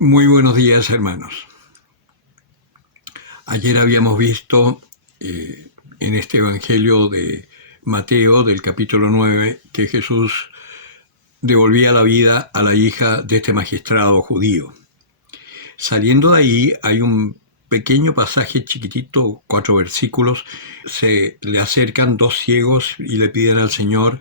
Muy buenos días, hermanos. Ayer habíamos visto en este Evangelio de Mateo, del capítulo 9, que Jesús devolvía la vida a la hija de este magistrado judío. Saliendo de ahí hay un pequeño pasaje chiquitito, 4 versículos. Se le acercan dos ciegos y le piden al Señor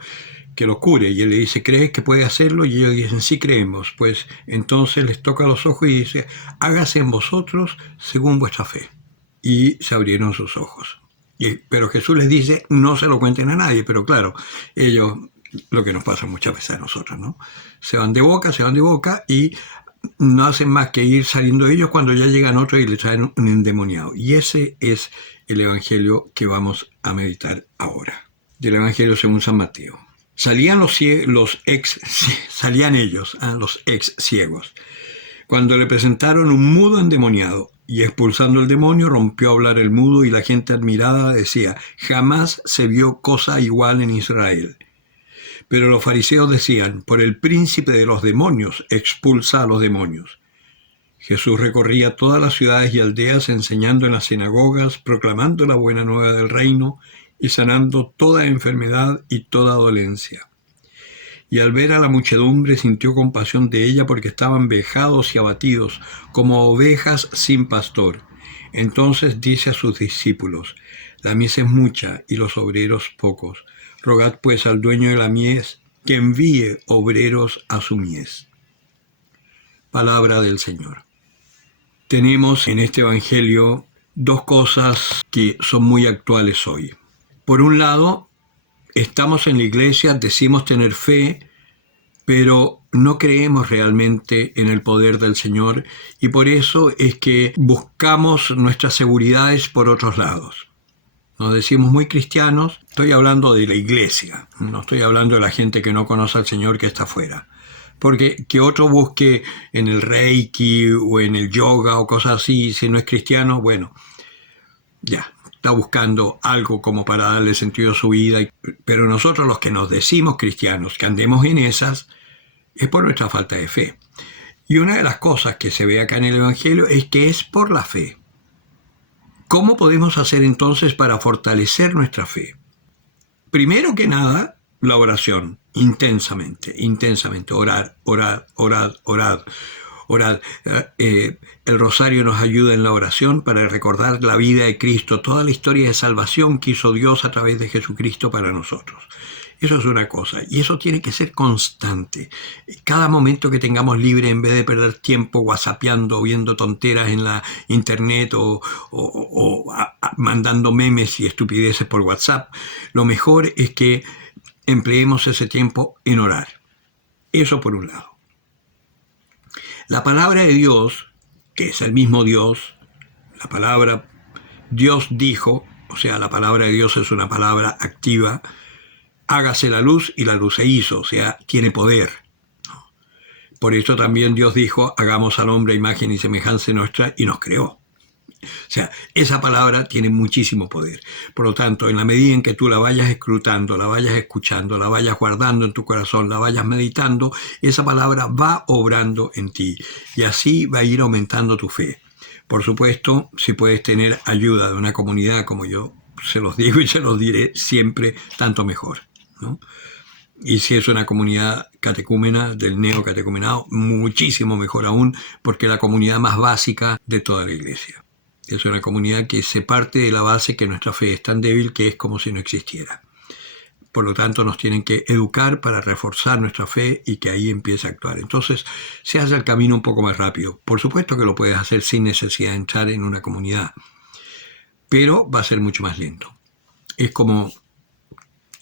que lo cure, y él le dice: ¿crees que puede hacerlo? Y ellos dicen: sí, creemos. Pues entonces les toca los ojos y dice: hágase en vosotros según vuestra fe. Y se abrieron sus ojos. Pero Jesús les dice: no se lo cuenten a nadie. Pero claro, ellos, lo que nos pasa muchas veces a nosotros, ¿no? Se van de boca y no hacen más que ir saliendo ellos cuando ya llegan otros y le traen un endemoniado. Y ese es el Evangelio que vamos a meditar ahora, del Evangelio según San Mateo. Salían los ex ciegos, cuando le presentaron un mudo endemoniado, y expulsando el demonio rompió a hablar el mudo, y la gente admirada decía: jamás se vio cosa igual en Israel. Pero los fariseos decían: por el príncipe de los demonios expulsa a los demonios. Jesús recorría todas las ciudades y aldeas, enseñando en las sinagogas, proclamando la buena nueva del reino y sanando toda enfermedad y toda dolencia. Y al ver a la muchedumbre sintió compasión de ella, porque estaban vejados y abatidos, como ovejas sin pastor. Entonces dice a sus discípulos: la mies es mucha y los obreros pocos. Rogad pues al dueño de la mies que envíe obreros a su mies. Palabra del Señor. Tenemos en este Evangelio dos cosas que son muy actuales hoy. Por un lado, estamos en la iglesia, decimos tener fe, pero no creemos realmente en el poder del Señor, y por eso es que buscamos nuestras seguridades por otros lados. Nos decimos muy cristianos, estoy hablando de la iglesia, no estoy hablando de la gente que no conoce al Señor, que está afuera. Porque que otro busque en el Reiki o en el yoga o cosas así, si no es cristiano, bueno, ya, está buscando algo como para darle sentido a su vida. Pero nosotros, los que nos decimos cristianos, que andemos en esas, es por nuestra falta de fe. Y una de las cosas que se ve acá en el Evangelio es que es por la fe. ¿Cómo podemos hacer entonces para fortalecer nuestra fe? Primero que nada, la oración, intensamente, orar. El rosario nos ayuda en la oración para recordar la vida de Cristo, toda la historia de salvación que hizo Dios a través de Jesucristo para nosotros. Eso es una cosa, y eso tiene que ser constante. Cada momento que tengamos libre, en vez de perder tiempo whatsappeando, viendo tonteras en la internet o mandando memes y estupideces por WhatsApp, lo mejor es que empleemos ese tiempo en orar. Eso por un lado. La palabra de Dios, que es el mismo Dios, la palabra Dios dijo, o sea, la palabra de Dios es una palabra activa. Hágase la luz, y la luz se hizo, o sea, tiene poder. Por eso también Dios dijo: hagamos al hombre a imagen y semejanza nuestra, y nos creó. O sea, esa palabra tiene muchísimo poder. Por lo tanto, en la medida en que tú la vayas escrutando, la vayas escuchando, la vayas guardando en tu corazón, la vayas meditando, esa palabra va obrando en ti, y así va a ir aumentando tu fe. Por supuesto, si puedes tener ayuda de una comunidad, como yo se los digo y se los diré siempre, tanto mejor, ¿no? Y si es una comunidad catecúmena, del neocatecumenado, muchísimo mejor aún, porque es la comunidad más básica de toda la iglesia. Es una comunidad que se parte de la base que nuestra fe es tan débil que es como si no existiera. Por lo tanto, nos tienen que educar para reforzar nuestra fe y que ahí empiece a actuar. Entonces, se hace el camino un poco más rápido. Por supuesto que lo puedes hacer sin necesidad de entrar en una comunidad, pero va a ser mucho más lento. Es como,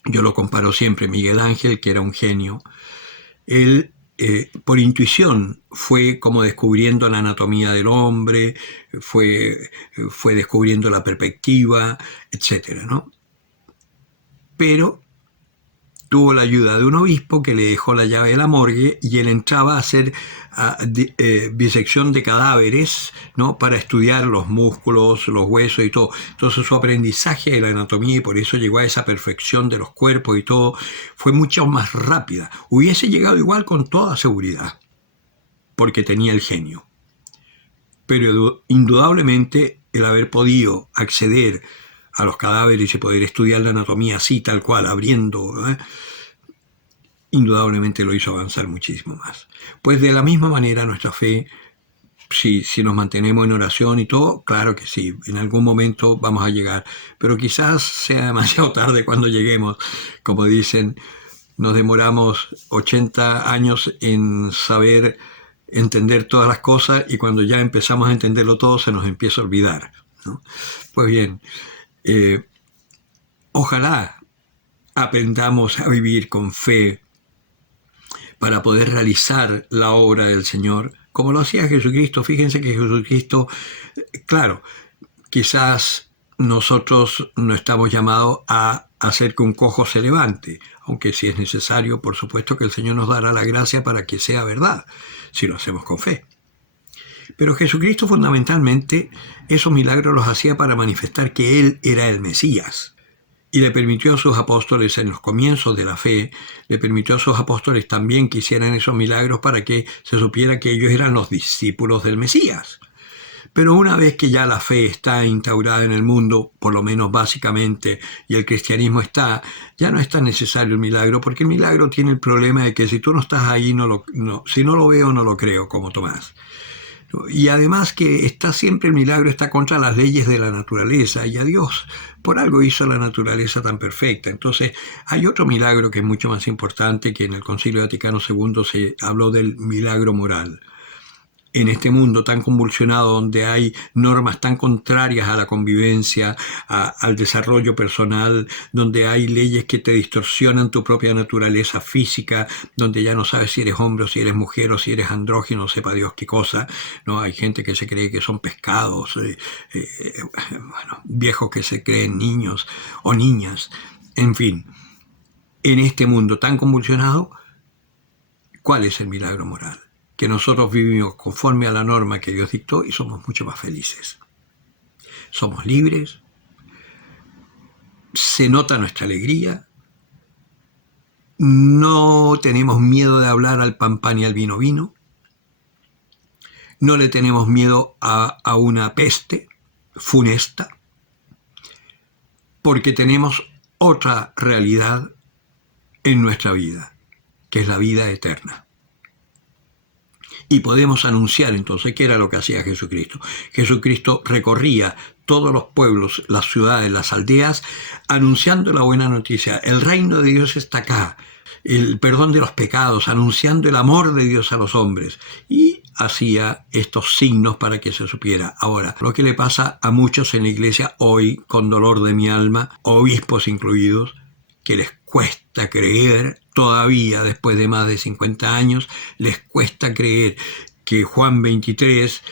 yo lo comparo siempre, Miguel Ángel, que era un genio. Él, por intuición, fue como descubriendo la anatomía del hombre, fue descubriendo la perspectiva, etcétera, ¿no? Pero tuvo la ayuda de un obispo que le dejó la llave de la morgue, y él entraba a hacer disección de cadáveres, ¿no?, para estudiar los músculos, los huesos y todo. Entonces su aprendizaje de la anatomía, y por eso llegó a esa perfección de los cuerpos y todo, fue mucho más rápida. Hubiese llegado igual con toda seguridad, porque tenía el genio. pero indudablemente el haber podido acceder a los cadáveres y poder estudiar la anatomía así, tal cual, abriendo, indudablemente lo hizo avanzar muchísimo más. Pues de la misma manera nuestra fe, si nos mantenemos en oración y todo, claro que sí, en algún momento vamos a llegar, pero quizás sea demasiado tarde cuando lleguemos. Como dicen, nos demoramos 80 años en saber entender todas las cosas y cuando ya empezamos a entenderlo todo se nos empieza a olvidar, ¿no? Pues bien, ojalá aprendamos a vivir con fe para poder realizar la obra del Señor, como lo hacía Jesucristo. Fíjense que Jesucristo, claro, quizás nosotros no estamos llamados a hacer que un cojo se levante, aunque si es necesario, por supuesto que el Señor nos dará la gracia para que sea verdad, si lo hacemos con fe. Pero Jesucristo fundamentalmente esos milagros los hacía para manifestar que Él era el Mesías. Y le permitió a sus apóstoles en los comienzos de la fe, le permitió a sus apóstoles también que hicieran esos milagros para que se supiera que ellos eran los discípulos del Mesías. Pero una vez que ya la fe está instaurada en el mundo, por lo menos básicamente, y el cristianismo está, ya no es tan necesario el milagro, porque el milagro tiene el problema de que si tú no estás ahí, si no lo veo, no lo creo, como Tomás. Y además que está siempre el milagro, está contra las leyes de la naturaleza, y a Dios por algo hizo la naturaleza tan perfecta. Entonces hay otro milagro que es mucho más importante, que en el Concilio Vaticano II se habló del milagro moral. En este mundo tan convulsionado, donde hay normas tan contrarias a la convivencia, al desarrollo personal, donde hay leyes que te distorsionan tu propia naturaleza física, donde ya no sabes si eres hombre o si eres mujer o si eres andrógino, sepa Dios qué cosa, ¿no? Hay gente que se cree que son pescados, viejos que se creen niños o niñas, en fin. En este mundo tan convulsionado, ¿cuál es el milagro moral? Que nosotros vivimos conforme a la norma que Dios dictó y somos mucho más felices. Somos libres, se nota nuestra alegría, no tenemos miedo de hablar al pan pan y al vino vino, no le tenemos miedo a una peste funesta, porque tenemos otra realidad en nuestra vida, que es la vida eterna. Y podemos anunciar entonces qué era lo que hacía Jesucristo. Jesucristo recorría todos los pueblos, las ciudades, las aldeas, anunciando la buena noticia. El reino de Dios está acá. El perdón de los pecados, anunciando el amor de Dios a los hombres. Y hacía estos signos para que se supiera. Ahora, lo que le pasa a muchos en la iglesia hoy, con dolor de mi alma, obispos incluidos, que les cuesta creer, todavía después de más de 50 años, les cuesta creer que Juan 23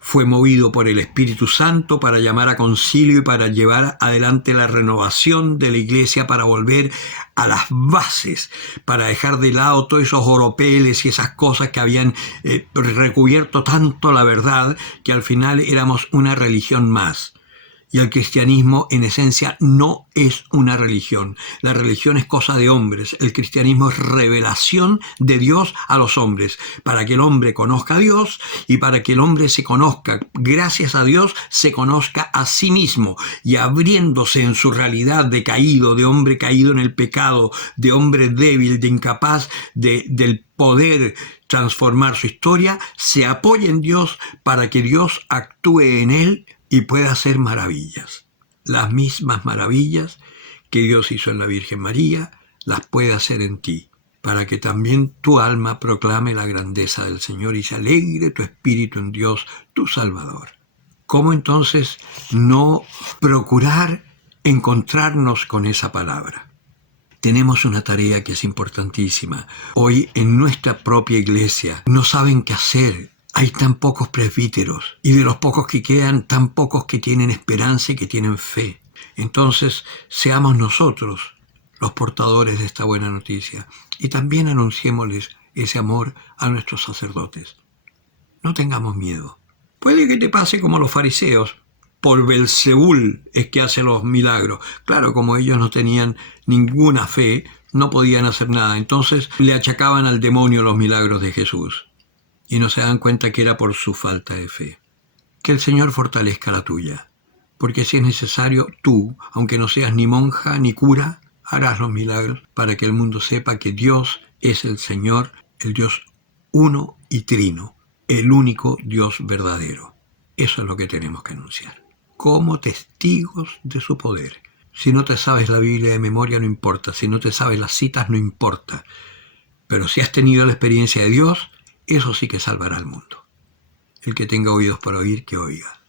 fue movido por el Espíritu Santo para llamar a concilio y para llevar adelante la renovación de la iglesia, para volver a las bases, para dejar de lado todos esos oropeles y esas cosas que habían recubierto tanto la verdad, que al final éramos una religión más. Y el cristianismo, en esencia, no es una religión. La religión es cosa de hombres. El cristianismo es revelación de Dios a los hombres, para que el hombre conozca a Dios y para que el hombre se conozca, gracias a Dios, se conozca a sí mismo, y abriéndose en su realidad de caído, de hombre caído en el pecado, de hombre débil, de incapaz del poder transformar su historia, se apoya en Dios para que Dios actúe en él y pueda hacer maravillas. Las mismas maravillas que Dios hizo en la Virgen María, las puede hacer en ti, para que también tu alma proclame la grandeza del Señor y se alegre tu espíritu en Dios, tu Salvador. ¿Cómo entonces no procurar encontrarnos con esa palabra? Tenemos una tarea que es importantísima. Hoy en nuestra propia iglesia no saben qué hacer. Hay tan pocos presbíteros, y de los pocos que quedan, tan pocos que tienen esperanza y que tienen fe. Entonces, seamos nosotros los portadores de esta buena noticia, y también anunciémosles ese amor a nuestros sacerdotes. No tengamos miedo. Puede que te pase como los fariseos. Por Belzebul es que hace los milagros. Claro, como ellos no tenían ninguna fe, no podían hacer nada. Entonces le achacaban al demonio los milagros de Jesús. Y no se dan cuenta que era por su falta de fe. Que el Señor fortalezca la tuya, porque si es necesario, tú, aunque no seas ni monja ni cura, harás los milagros para que el mundo sepa que Dios es el Señor, el Dios uno y trino, el único Dios verdadero. Eso es lo que tenemos que anunciar, como testigos de su poder. Si no te sabes la Biblia de memoria, no importa. Si no te sabes las citas, no importa. Pero si has tenido la experiencia de Dios, eso sí que salvará al mundo. El que tenga oídos para oír, que oiga.